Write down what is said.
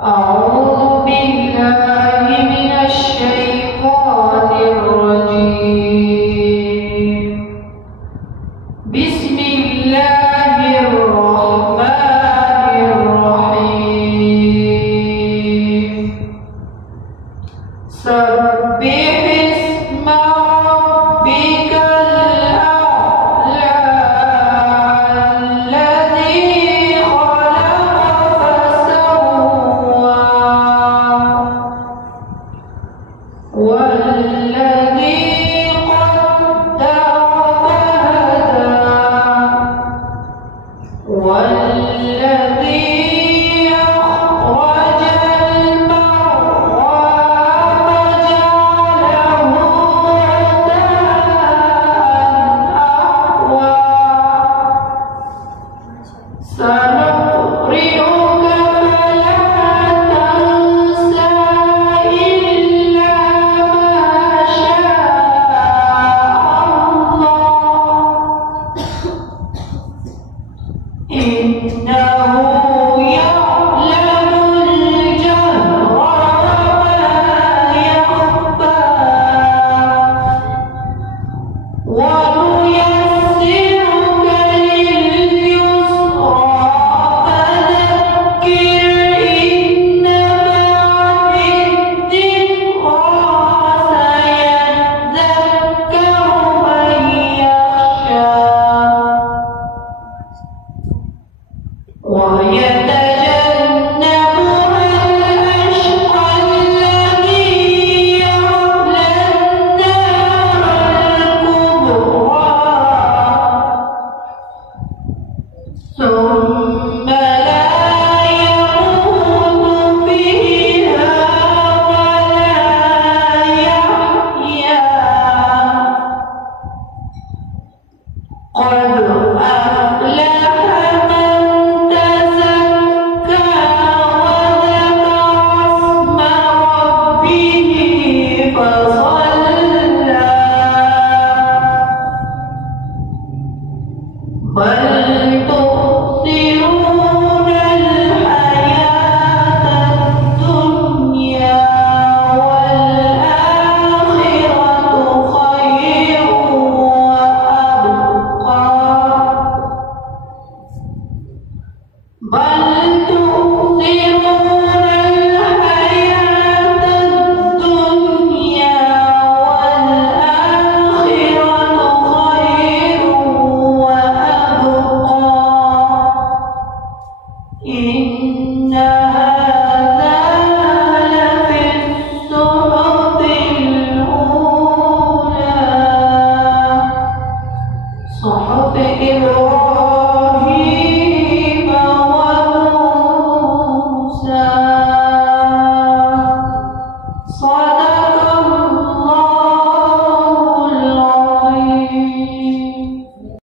أعوذ بالله من الشيطان الرجيم. بسم الله الرحمن الرحيم. سبح اسم ربك الأعلى الذي خلق فسوى والذي قدر فهدى والذي أخرج المرعى فجعله غثاء أحوى سنقرئك فلا تنسى إلا ما شاء الله إنه يعلم الجهر وما يخفى ونيسرك لليسرى فذكر إن نفعت الذكرى سيذكر من يخشى ويتجنبها الأشقى الذي يصلى النار الكبرى ثم لا يموت فيها ولا يحيا قد أفلح من تزكى وذكر اسم ربه فصلى بل تؤثرون الحياة الدنيا والآخرة خير وأبقى بل تؤثرون الحياة الدنيا والآخرة خير وأبقى إن هذا لفي الصحف الأولى صحف إبراهيم وموسى